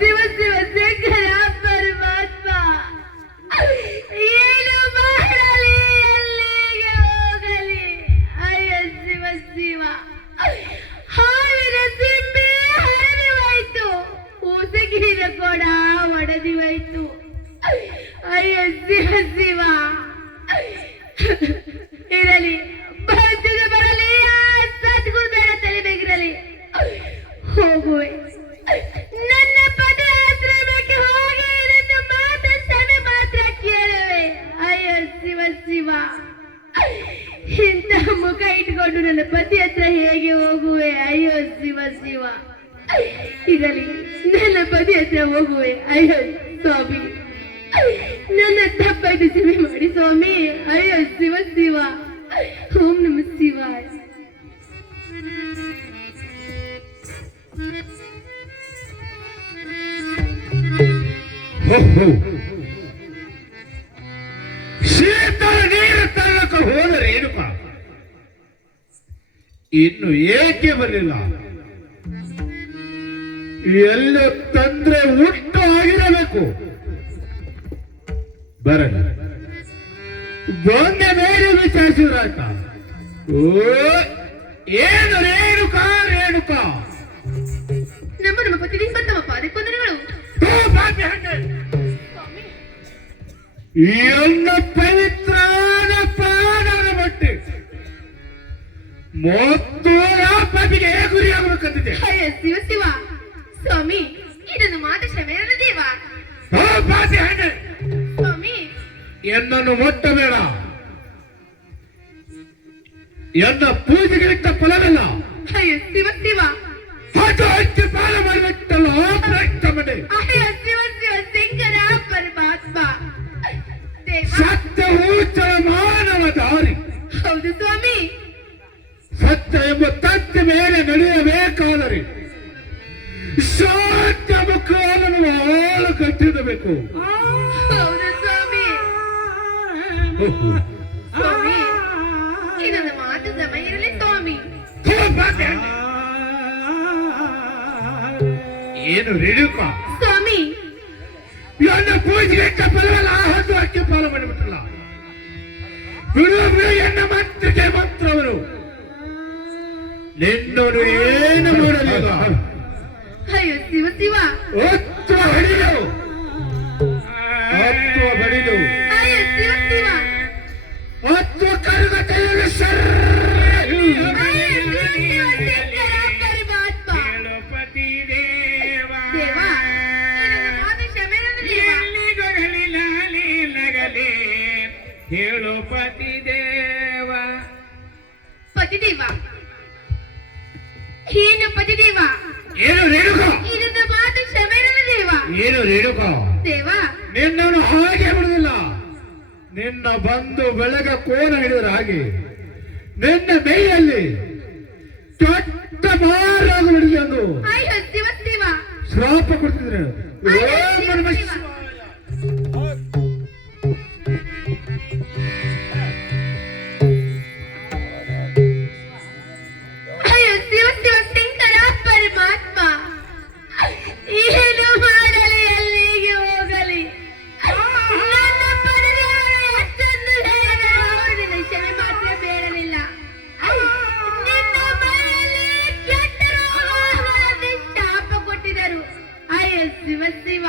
दिवस दिवस घरात बरबाद ಹೇಗೆ ಹೋಗುವೆ? ಅಯ್ಯೋ ಶಿವ ಶಿವ, ಇರಲಿ ನನ್ನ ಪತಿ ಹತ್ರ ಹೋಗುವೆ. ಅಯ್ಯೋ ಸ್ವಾಮಿ, ನನ್ನ ತಪ್ಪಾಗಿ ಸೇವೆ ಮಾಡಿ ಸ್ವಾಮಿ. ಅಯ್ಯೋ ಶಿವ ಶಿವ, ಓಂ ನಮ ಶಿವಾಯ. ಶೀತಲ ನೀರು ತಳ್ಳಕ ಹೋದರೆ ಏನಪ್ಪ, ಇನ್ನು ಏಕೆ ಬರಲಿಲ್ಲ? ಎಲ್ಲ ತಂದ್ರೆ ಉಂಟು ಆಗಿರಬೇಕು. ಬರಲಿ, ಬಂದ ಮೇಲೆ ವಿಚಾರಿಸಿದ್ರಾಯ್ತ. ಓ ಏನು ರೇಣುಕಾ ರೇಣುಕಾ, ನಮ್ಮ ಪತಿ ಬಂದವ ಪಾದಕೊಂದರುಗಳು. ಎಲ್ಲ ಪವಿತ್ರಾದ ಪಾದದ ಬಟ್ಟೆ ಮತ್ತು ಪತಿಗೆ ಗುರಿಯಾಗಬೇಕಂತಿದೆ. ಶಿವ ಶಿವ ಸ್ವಾಮಿ, ಇದನ್ನು ಮಾತು ಕ್ಷಮೆಯಾದ ದೇವ. ಸ್ವಾಮಿ, ಎನ್ನನ್ನು ಮುಟ್ಟಬೇಡ. ಎನ್ನ ಪೂಜೆಗೆ ಇಟ್ಟ ಫಲವಿಲ್ಲ. ಶಿವ ಶಿವ, ಅದು ಹಚ್ಚಿ ಪಾಲ ಮಾಡಿಬಿಟ್ಟಲ್ಲ ಮನೆ. ಶಿವ ಶಿವ ಶಂಕರ ಪರಮಾತ್ಮ. ಸತ್ಯವೂ ಮಾನವ ದಾರಿ. ಹೌದು ಸ್ವಾಮಿ, ಸತ್ಯ ಎಂಬ ತತ್ವ ಮೇಲೆ ನಡೆಯಬೇಕಾದರೆ ಸತ್ಯ ಮುಖವನ್ನು ಆಳು ಕಟ್ಟಿರಬೇಕು. ಹೌದು ಸ್ವಾಮಿ. ಸ್ವಾಮಿ, ಇದನ್ನು ಮಾತು ಸಮಯ ಇರಲಿ ಸ್ವಾಮಿ. ಏನು ರೇಣುಕ ಸ್ವಾಮಿ, ನನ್ನ ಪೂಜೆಗೆ ಇಟ್ಟ ಫಲವಲ್ಲ, ಹತ್ತು ಅಕ್ಕಿ ಪಾಲ ಮಾಡಿಬಿಟ್ಟಲ್ಲ. ಬಿಡು ಬಿಡು, ಎನ್ನ ಮಂತ್ರಕ್ಕೆ ಮಂತ್ರವರು ನಿನ್ನೋಡು ಏನು ಮಾಡಲಿಲ್ಲ. ಅಯ್ಯೋ ಶಿವ ಶಿವ, ಒತ್ತು ಬಡಿದು ಅಯ್ಯೋ ಶಿವ ಶಿವ, ಒತ್ತು ಕರುಗ ತೆಗೆದು ಹೇಳು ಪತಿ ದೇವ. ಪತಿದೇವ, ಏನು ಪತಿದೇವ? ಏನು ರೇಣುಕ, ಇದನ್ನ ಮಾತು ಕ್ಷಮೆರಲ್ಲ ದೇವ. ಏನು ರೇಣುಕ ದೇವ, ನಿನ್ನನ್ನು ಹಾಗೆ ಬಿಡುದಿಲ್ಲ. ನಿನ್ನ ಬಂದು ಬೆಳಗ ಕೋನ ಹಿಡಿದ್ರ ಹಾಗೆ ನಿನ್ನ ಮೈಯಲ್ಲಿ ಕೆಟ್ಟ ಮಾರಾಗ ಬಿಡಿದು ಅಯ್ಯೋ ಶಿವ ಶಿವ, ಶ್ರಾಪ ಕೊಡ್ತಿದ್ರೆ. ಅಯ್ಯೋ ಶಿವ ಶಿವ ಶಂಕರ ಪರಮಾತ್ಮ, ಏನು ಮಾಡಲಿ, ಎಲ್ಲಿಗೆ ಹೋಗಲಿ? ನನ್ನ ಪರದೇವರ ಎಷ್ಟೊಂದು ನಿನ್ನ ಕ್ಷಮೆ ಮಾತ್ರ ಬೇಡಲಿಲ್ಲ. ನಿನ್ನ ಮನೆಯಲ್ಲಿ ಕೆಟ್ಟ ರೋಗವನ್ನು ಶಾಪ ಕೊಟ್ಟಿದ್ದರು. ಅಯ್ಯೋ ಶಿವ ಶಿವ,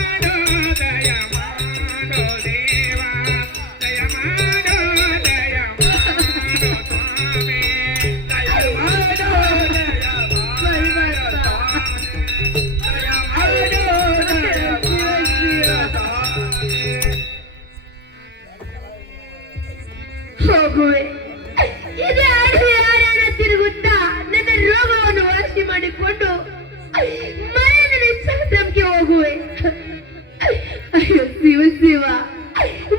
ಮಾಡೋ ದಯ ಮಾಡೋ ದೇವ ದಯ ಮಾಡೋ ದಯ ಮಾಡೋ ಸ್ವಾಮಿ ದಯ ಮಾಡೋ ದಯ ಮಾಡೋ ದಯ ಮಾಡೋ ದಯ ಹೋಗುವೆ ಇದೇ ಅಡವಿ ಆರಾಣ ತಿರುಗುತ್ತಾ ನನ್ನ ರೋಗವನ್ನು ವಾಸಿ ಮಾಡಿಕೊಂಡು ಮನೆಯ ನಿಶ್ಚಾಸಂಕ್ಕೆ ಹೋಗುವೆ. ಅಯ್ಯೋ ಶಿವ ಶಿವ,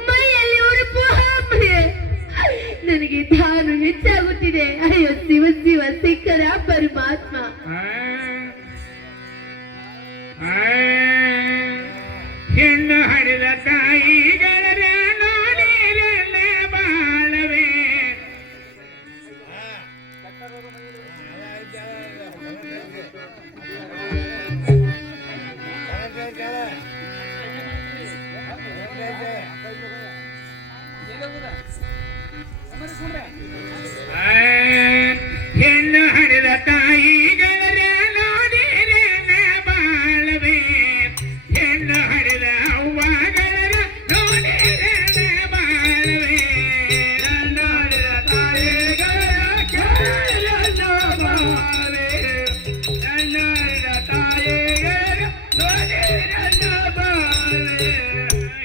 ಮೈಯಲ್ಲಿ ಉಡುಪು ಹಾಪೆ, ನನಗೆ ತಾನು ಹೆಚ್ಚಾಗುತ್ತಿದೆ. ಅಯ್ಯೋ ಶಿವ ಶಿವ, ಸಿಕ್ಕದ ಪರಮಾತ್ಮ. ಹೆಣ್ಣು ಹಡಿದ ತಾಯಿಗಳ ನೋಡಿರಲ್ಲ ಬಾಳವೇ ಹೆಣ್ಣು ಹಡಿದ ತಾಯಿಗಳ ನೋಡಿರಲ್ಲ ಬಾಳವೇ ಹೆಣ್ಣು ಹಡಿದ ಅವ್ವಗಳ ನೋಡಿರಲ್ಲ ಬಾಳವೇ ಹೆಣ್ಣು ಹಡಿದ ತಾಯಿಗಳ ಕೇಳಲ್ಲ ಬಾಳವೇ ಹೆಣ್ಣು ಹಡಿದ ತಾಯಿಗಳ ನೋಡಿರಲ್ಲ ಬಾಳವೇ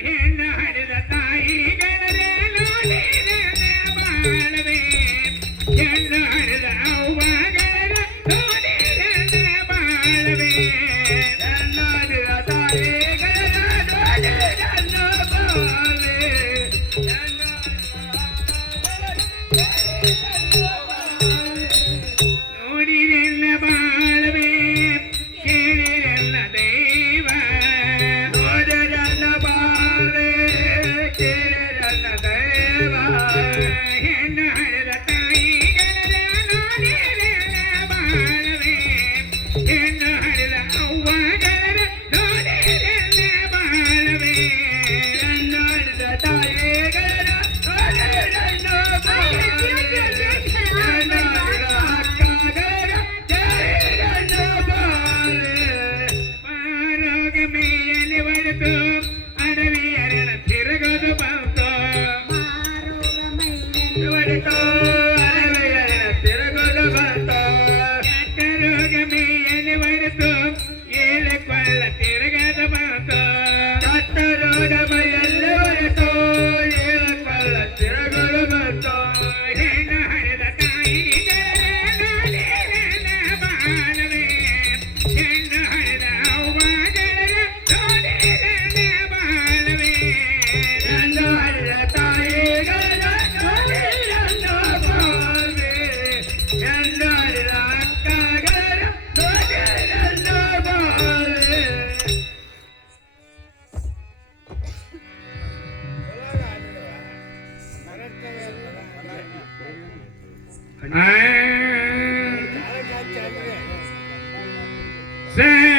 ಹೆಣ್ಣು ಹಡಿದ ತಾಯಿಗಳ ನೋಡಿರಲ್ಲ ಬಾಳವೇ ಹೆಣ್ಣು ಹಡಿದ ಅವ್ವಗಳ ನೋಡಿರಲ್ಲ ಬಾಳವೇ ಹೆಣ್ಣು ಹಡಿದ ತಾಯಿಗಳ ನೋಡಿರಲ್ಲ ಬಾಳವೇ ನೋಡಿರಲ್ಲ ಬಾಳವೇ ಕೇಳಿರಲ್ಲ ದೇವ ನೋಡಿರಲ್ಲ ಬಾಳವೇ ಕೇಳಿರಲ್ಲ ದೇವ ಹೆಣ್ಣು ಹಡಿದ ತಾಯಿಗಳ ನೋಡಿರಲ್ಲ ಬಾಳವೇ ಹೆಣ್ಣು ಹಡಿದ ಅವ್ವಗಳ ನೋಡಿರಲ್ಲ ಬಾಳವೇ ಹೆಣ್ಣು ಹಡಿದ ತಾಯಿಗಳ ನೋಡಿರಲ್ಲ ಬಾಳವೇ ಹೆಣ್ಣು ಹಡಿದ ಅಕ್ಕಗಳ ಕೇಳಿರಲ್ಲ ಬಾಳವೇ ಪಾರೋಗ ಮೇಯಲ್ಲಿ ಒಡೆದು ಅಡವಿ ಅರಣ ತಿರುಗೋದು ಬಂತು ಒಡೆದು ಅಡವಿ ಅರಣ ತಿರುಗೋದು ಬಂತು ಕೆಟ್ಟರೋಗ ಮೇಯಲ್ಲಿ ಒಡೆದು ಏಳಕೊಳ್ಳ ತಿರುಗದ ಬಂತು ಕೆಟ್ಟರೋಗ ಮೈಯಲ್ಲಿ ಒಡೆದು ಏಳಕೊಳ್ಳ ತಿರುಗಲು ಬಂತು ಹೆಣ್ಣು ಹರಿದ ತಾಯಿಗಳ ನೋಡಿರಲ್ಲ ಬಾಳವೇ ಹೆಣ್ಣು ಹರಿದ ಅವ್ವಗಳ ನೋಡಿರಲ್ಲ ಬಾಳವೇ ಹೆಣ್ಣು ಹರಿದ ತಾಯಿಗಳ ನೋಡಿರಲ್ಲ ಬಾಳವೇ ಹೆಣ್ಣು ಹರಿದ ಅಕ್ಕಗಳ ನೋಡಿರಲ್ಲ ಬಾಳವೇ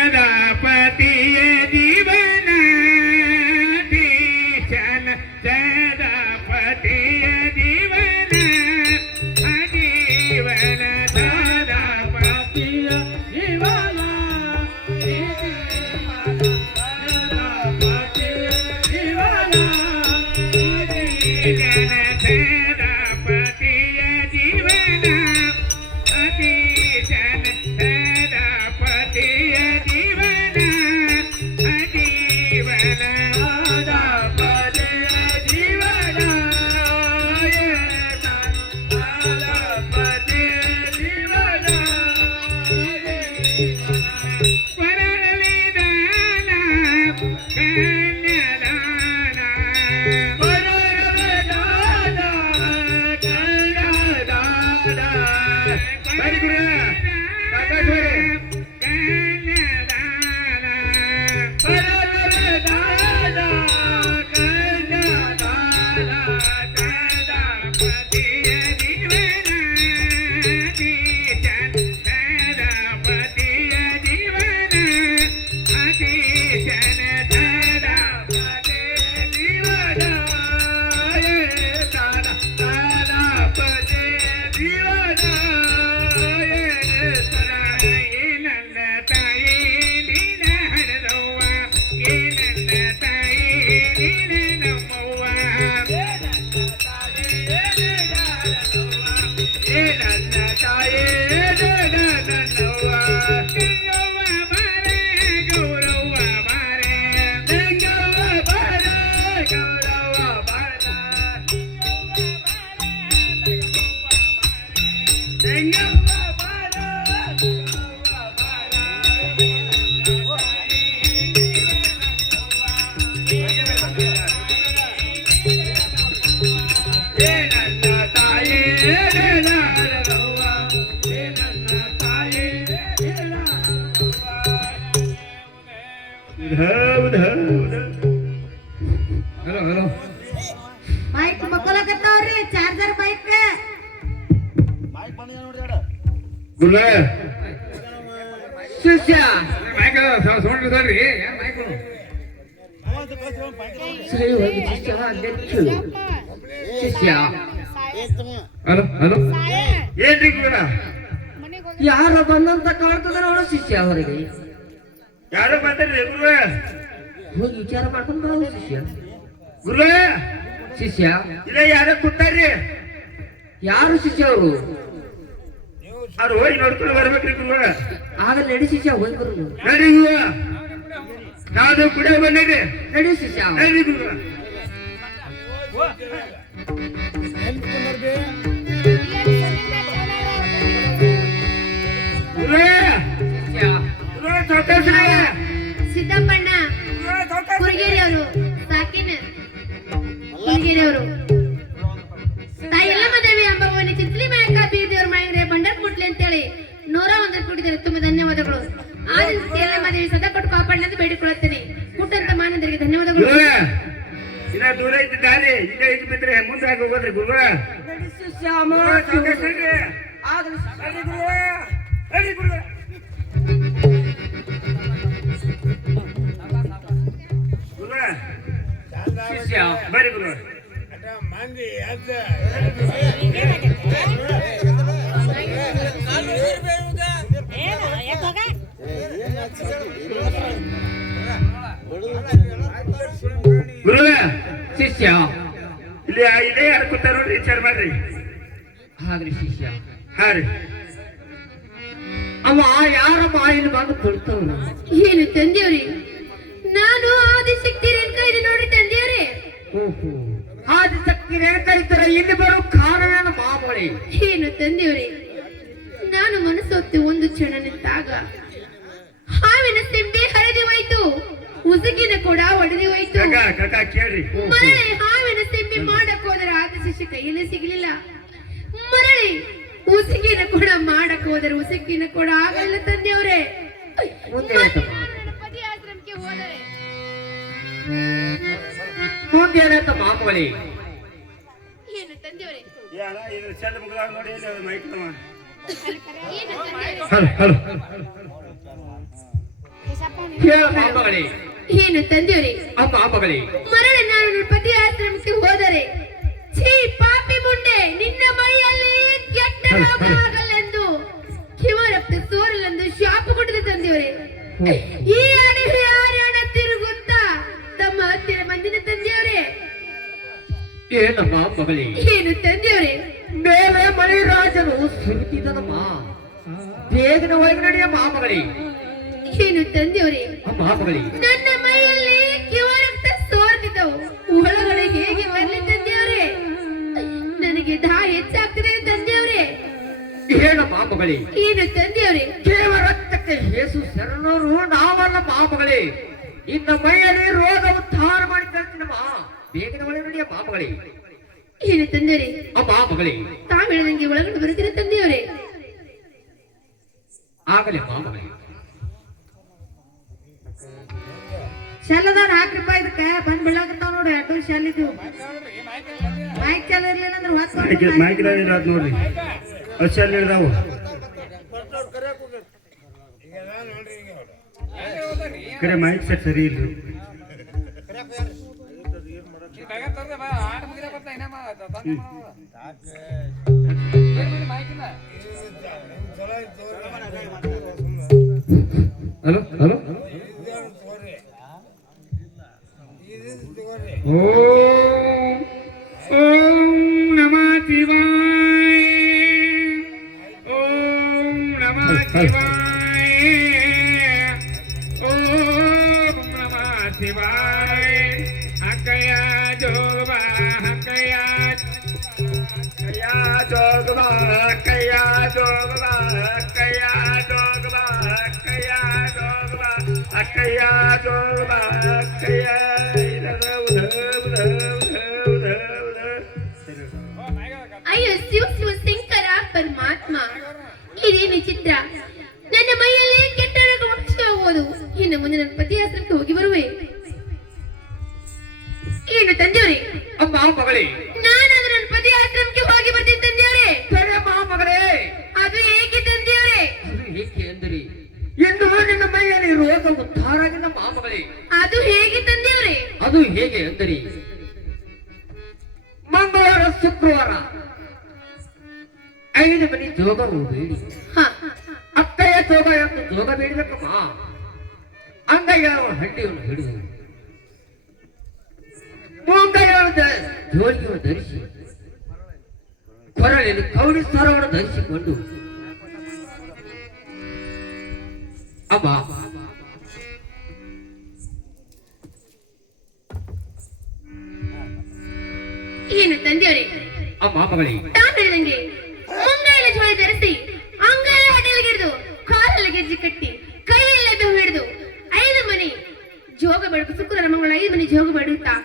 ಸದಾಪತಿಯ ಜೀವನ ದೇಶನ ಸದಾಪತಿಯ ಜೀವನ ಅಜೀವನ ಸದಾಪತಿಯ ಜೀವನ ಸದಾಪತಿಯ ಜೀವನ ಅಜೀವನ ಸದಾಪತಿಯ ಜೀವನ ಅತೀಶನ ಸದಾಪತಿಯ ಜೀವನ ಹಲೋ ಹಲೋ ಮೈಕ್ ಮಕ್ಕಳಕತ್ತಾವ್ರಿ ಚಾರ್ಜರ್ ಮೈಕ್ ಗುರುಗಳ ಶಿಷ್ಯ ಮೈಕ್ ಸೌಂಡ್ ಇರ್ತಾರ್ರಿ ಏನ್ ಮೈಕ್ ಶ್ರೀ ಒಂದು ಶಿಷ್ಯ ನೆಚ್ಚು ಶಿಷ್ಯ ಹಲೋ ಹಲೋ ಏನ್ರಿ ಗುರುಗಳ ಯಾರ ಬಂದಂತ ಕಾಣ್ತದ ನೋಡು ಶಿಷ್ಯ ಹೊರಗೆ ಯಾರು ಮಾತಾಡ್ರಿ ಗುರುಗಳ ಹೋಗಿ ವಿಚಾರ ಮಾಡ್ಕೊಂಡು ಬರೋದು ಶಿಷ್ಯ ಗುರುಗಳ ಶಿಷ್ಯ ಇಲ್ಲ ಯಾರ ಕೂತಾರ್ರಿ ಯಾರು ಶಿಷ್ಯ ಅವರು ಅವ್ರು ಹೋಗಿ ನೋಡ್ಕೊಂಡು ಬರ್ಬೇಕ್ರಿ ಗುರುಗಳ ಆಗ ನಡಿ ಶಿಷ್ಯ ಹೋಗಿ ಬರೋದು ನಡಿ ಗುರು ನಾವು ಕುಡಿಯ ಬಂದಿರಿ ನಡಿ ಶಿಷ್ಯ ನಡಿ ಗುರುಗಳ ಗುರುಗಳ ಶಿಷ್ಯ ಗುರುಗಳ ಚೌಕಾಸ್ರಿ ಸಿದ್ದಪ್ಪಣ್ಣ ಕುರುಗೇರಿ ಅವರು ಸಾಕಿನ ಕುರುಗೇರಿ ಅವರು ತಾಯಿ ಎಲ್ಲಮ್ಮ ದೇವಿ ಅಂಬವ್ವನಿ ಚಿಂಚಲಿ ಮೇಳಕ ಬೀದಿಯವ್ರ ಮಾಯಂಗ್ರೆ ಬಂಡರ್ ಮುಟ್ಲಿ ಅಂತೇಳಿ 101 ಕೊಟ್ಟಿದ್ದಾರೆ. ತುಂಬಾ ಧನ್ಯವಾದಗಳು. ಆದಿತ್ಯ ಎಲ್ಲಮ್ಮ ದೇವಿ ಸದಾ ಕೊಟ್ಟು ಕಾಪಾಡಲಿ ಅಂತ ಬೇಡಿಕೊಳ್ಳುತ್ತೇನೆ. ಕೊಟ್ಟಂತ ಮಾನಂದರಿಗೆ ಧನ್ಯವಾದಗಳು. ಗುರುಗಳ ಇನ್ನ ದೂರ ಐತಿ ದಾರಿ ಇನ್ನ ಐತಿ ಬಿಟ್ರೆ ಮುಂದೆ ಆಗಿ ಹೋಗೋದ್ರಿ ಗುರುಗಳ ನಡಿ ಶಿಷ್ಯ ಚೌಕಾಸ್ರಿ ಆದ್ರೆ ನಡಿ ಗುರುಗಳ ನಡಿ ಗುರುಗಳ ಗುರುಗಳ ಶಿಷ್ಯ ಬರ್ರಿ ಗುರುಗಳ ಗುರುಗಳ ಶಿಷ್ಯ ಇಲ್ಲಿ ಇಲ್ಲೇ ಯಾರು ಕೂತಾರ ನೋಡ್ರಿ ವಿಚಾರ ಮಾಡ್ರಿ ಆದ್ರೆ ಶಿಷ್ಯ ಹಾ ರೀ ಅವ ಯಾರ ಬಾಯಿಲ್ ಬಂದು ಕೊಡ್ತಾವನ ಏನು ತಂದೆಯವ್ರಿ, ನಾನು ಆದಿಶಕ್ತಿ ರೇಣುಕಾ ಇದೆ ನೋಡ್ರಿ ತಂದೆಯವ್ರಿ. ಓಹೋ ಆದಿಶಕ್ತಿ ರೇಣುಕಾ ಇದ್ದರೆ ಇಲ್ಲಿ ಬರೋ ಕಾರಣವೇನು ಮಾಮೂಲಿ? ಏನು ತಂದೆಯವ್ರಿ, ನಾನು ಮನಸ್ಸೊತ್ತಿ ಒಂದು ಕ್ಷಣ ನಿಂತಾಗ ಹಾವಿನ ಸೆಂಬೆ ಹರಿದು ಹೋಯ್ತು, ಉಸುಕಿನ ಕೂಡ ಒಡೆದು ಹೋಯ್ತು. ಕಾಕ ಕೇಳ್ರಿ ಮರಳಿ ಹಾವಿನ ಸೆಂಬೆ ಮಾಡಕ್ ಹೋದರೆ ಆದಿಶಿಷ್ಯ ಕೈಯಲ್ಲಿ ಸಿಗ್ಲಿಲ್ಲ. ಮರಳಿ ಉಸುಕಿನ ಕೂಡ ಮಾಡಕ್ ಹೋದರೆ ಉಸುಕಿನ ಕೂಡ ಆಗಲ್ಲ ತಂದೆಯವ್ರೆ. ಮುಂದೆ ಏನಾಯ್ತಮ್ಮ? ಪತಿ ಆಶ್ರಮಕ್ಕೆ ಹೋದರೆ ಮುಂದೆ ಏನಾಯ್ತು ಮಾಮೂಲಿ? ಏನು ತಂದೆಯವ್ರೆ, ಇದು ಚೆಲ್ಲ ಮುಗಿದಾಗ ನೋಡಿ ಮೈಕ್ ಏನು ತಂದೆಯವ್ರೆ? ಹಲೋ ಹಲೋ ಹೇಳ ಮಾಮಗಳೇ, ಏನು ತಂದೆಯವ್ರೆ, ಮಾಮಗಳೇ, ಮರಳಿ ನಾನು ನನ್ನ ಪತಿ ಆಶ್ರಮಕ್ಕೆ ಹೋದರೆ ಛೀ ಪಾಪಿ ಮುಂಡೆ, ನಿನ್ನ ಮೈಯಲ್ಲಿ ಕೆಟ್ಟ ರೋಗವಾಗಲೆಂದು ಕಿವರಪ್ಪ ಸೋರಲೆಂದು ಶಾಪ ಕೊಟ್ಟಿದೆ ತಂದೆಯವರೇ. ಈ ಅಡವಿ ಆರ್ಯಾಣ ತಿರುಗುತ್ತಾ ತಮ್ಮ ಹತ್ತಿರ ಬಂದಿನ ತಂದೆಯವರೇ. ಏನಮ್ಮ ಮಗಳೇ? ಏನು ತಂದೆಯವರೇ, ಮೇಲೆ ಮಣಿರಾಜನು ಸುರಿತಿದ್ದನಮ್ಮ, ಬೇಗನೆ ಒಳಗೆ ನಡೆಯ ಮಾಮಗಳೇ. ಏನು ತಂದೆಯವರೇ, ಮಾಮಗಳೇ, ನನ್ನ ಮೈಯಲ್ಲಿ ಕಿವರಕ್ತ ಸೋರ್ತಿದ್ದವು, ಒಳಗಡೆ ಹೇಗೆ ಬರ್ಲಿ ತಂದೆಯವರೇ? ನನಗೆ ದಾ ಹೆಚ್ಚಾಗ್ತದೆ ತಂದೆಯವರೇ. ಹೇಳ ಮಾಮಗಳೇ. ಏನು ತಂದೆಯವರೇ, ಕೇವಲ ರಕ್ತಕ್ಕೆ ಯೇಸು ಶರಣರು ನಾವಲ್ಲ ಮಾಮಗಳೇ. ಇನ್ನ ಮೈಯಲ್ಲಿ ರೋಗ ಉದ್ಧಾರ ಮಾಡಿ ಕಳ್ತೀನಮ್ಮ, ಬೇಗನೆ ಒಳಗೆ ನಡೆಯ ಮಾಮಗಳೇ. ಏನು ತಂದೆಯವರೇ, ಮಾಮಗಳೇ, ತಾವು ಹೇಳಿದಂಗೆ ಒಳಗಡೆ ಬರುತ್ತೀರ ತಂದೆಯವರೇ. ಆಗಲೇ ಮಾಮಗಳೇ. ಶೆಲ್ಲದಾರ ಹಾಕ್ರಿಪ್ಪ ಇದಕ್ಕೆ ಬಂದ್ ಬೀಳಾಕತ್ತಾವ ನೋಡಿ. ಅಡ್ಡು ಶೆಲ್ ಇದ್ವು, ಮೈಕ್ ಚಾಲ ಇರ್ಲಿಲ್ಲ ಅಂದ್ರೆ ಮೈಕ್ ಇರೋದು ನೋಡ್ರಿ ಅಷ್ಟೆಲ್ಲ ಇರ್ದಾವು ಕರೆ ಮೈಕ್ ಸೆಟ್ ಸರಿ ಇಲ್ರಿ. ಹಲೋ ಹಲೋ ಓಂ ನಮಃ ಶಿವಾಯ, ಓಂ ನಮಃ ಶಿವಾಯ, ಓಂ ನಮಃ ಶಿವಾಯ. ಹಕ್ಕಯ್ಯ ಜೋಗಬಾ, ಹಕ್ಕಯ್ಯ ಜೋಗಬಾ, ಹಕ್ಕಯ್ಯ ಜೋಗಬಾ, ಹಕ್ಕಯ್ಯ ಜೋಗಬಾ, ಹಕ್ಕಯ್ಯ ಜೋಗಬಾ, ಹಕ್ಕಯ್ಯ ಜೋಗಬಾ, ಹಕ್ಕಯ್ಯ ಅಯ್ಯೋ ಶಿವ ಶಿವ ಶಂಕರ ಪರಮಾತ್ಮ, ಇದೇನು ಚಿತ್ರ? ನನ್ನ ಮೈಯಲ್ಲಿ ಕೆಟ್ಟ ರೋಗ ವಾಸಿಯಾಗುವುದು. ಇನ್ನು ಮುಂದೆ ನನ್ನ ಪತಿ ಆಶ್ರಮಕ್ಕೆ ಹೋಗಿ ಬರುವೆ. ಮಗಳೇ, ನಾನಾದ್ರೂ ನನ್ನ ಪತಿ ಆಶ್ರಮಕ್ಕೆ ಹೋಗಿ ಬರ್ತೀನಿ ತಂದೆಯವರೇ. ತಡೆ ಮಗಳೇ, ಅದು ಹೇಗೆ ತಂದೆಯವರೇ? ಅದು ಏಕೆ ಎಂದಿರಿ, ಎಂದು ನಿನ್ನ ಮೈಯಲ್ಲಿ ರೋಗ ಉದ್ಧಾರ ಆಗಿಲ್ಲ ಮಗಳೇ. ಅದು ಹೇಗೆ ತಂದೆಯವರೇ? ಅದು ಹೇಗೆ ಎಂದಿರಿ, ಮಂಗಳವಾರ ಶುಕ್ರವಾರ 5 ಮನೆ ಜೋಗವು ಬೇಡಿ, ಹ, ಅಕ್ಕಯ್ಯ ಜೋಗ ಎಂದು ಜೋಗ ಬೇಡಬೇಕಮ್ಮ. ಅಂಗಯ್ಯ ಹಳ್ಳಿಯನ್ನು ಹಿಡಿದು ಮುಂಗಯ್ಯ ಜೋಳಿಗೆಯನ್ನು ಧರಿಸಿ ಕೊರಳಲ್ಲಿ ಕೌಡಿ ಸರವನ್ನು ಧರಿಸಿಕೊಂಡು ಅಮ್ಮ ಏನು ತಂದೆಯವರೇ? ಅಮ್ಮ ಮಗಳೇ, ತಾವು ಹೇಳಿದಂಗೆ ಮುಂಗೈಯಲ್ಲಿ ಜೋಳ ಧರಿಸಿ ಅಂಗೈಯಲ್ಲಿ ಹಡಲಿಗೆ ಹಿಡಿದು ಕಾಲಲ್ಲಿ ಗೆಜ್ಜೆ ಕಟ್ಟಿ ಕೈಯಲ್ಲಿ ಬೆವು ಹಿಡಿದು 5 ಮನೆ ಜೋಗ ಬೆಳಕು ಶುಕ್ರವಾರ ಮಂಗಳ 5 ಮನೆ ಜೋಗ ಬೆಳುತ್ತಾ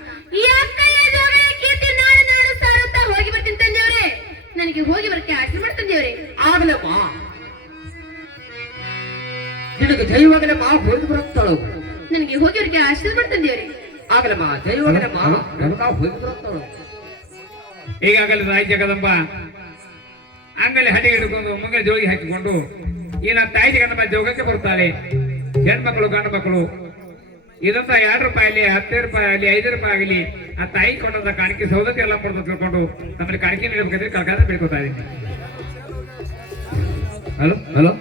ಈ ಅಕ್ಕಯ್ಯ ಜೋಗ ಕೀರ್ತಿ ನಾಡು ನಾಡು ಸಾರುತ್ತಾ ಹೋಗಿ ಬರ್ತೀನಿ ತಂದೆಯವರೇ. ನನಗೆ ಹೋಗಿ ಬರಕ್ಕೆ ಆಶೀರ್ವಾದ ತಂದೆಯವರೇ. ಆಗಲಮ್ಮ, ನಿನಗೆ ಜೈವಾಗಲಮ್ಮ ಹೋಗಿ ಬರುತ್ತಾಳು. ನನಗೆ ಹೋಗಿ ಬರಕ್ಕೆ ಆಶೀರ್ವಾದ ತಂದೆಯವರೇ. ಆಗಲಮ್ಮ, ಜೈವಾಗಲಮ್ಮ ನನಗ ಹೋಗಿ ಬರುತ್ತಾಳು. ಈಗಾಗಲೇ ತಾಯಿ ಜಗದಂಬ ಅಂಗಲಿ ಹಡಿ ಹಿಡ್ಕೊಂಡು ಮಂಗಳ ಜೋಗಿ ಹಾಕಿಕೊಂಡು ಈ ನನ್ನ ತಾಯಿ ಜಗದಂಬ ಜೋಗಕ್ಕೆ ಬರ್ತಾಳೆ. ಹೆಣ್ಮಕ್ಳು ಗಂಡು ಮಕ್ಕಳು ಇದಂತ 2 ರೂಪಾಯಿ ಆಗಲಿ 10 ರೂಪಾಯಿ ಆಗಲಿ 5 ರೂಪಾಯಿ ಆಗಲಿ ಆ ತಾಯಿ ಕೊಟ್ಟಂತ ಕಾಣಿಕೆ ಸೌದಕ್ಕೆ ಎಲ್ಲ ಕೊಡೋದು ತಿಳ್ಕೊಂಡು ನಮ್ಮಲ್ಲಿ ಕಾಣಿಕೆ ನೀಡಬೇಕಾದ್ರೆ ಕಳ್ಕಾದ್ರೆ ಬೇಡ್ಕೊತಾ ಇದ್ದೀನಿ. Hello hello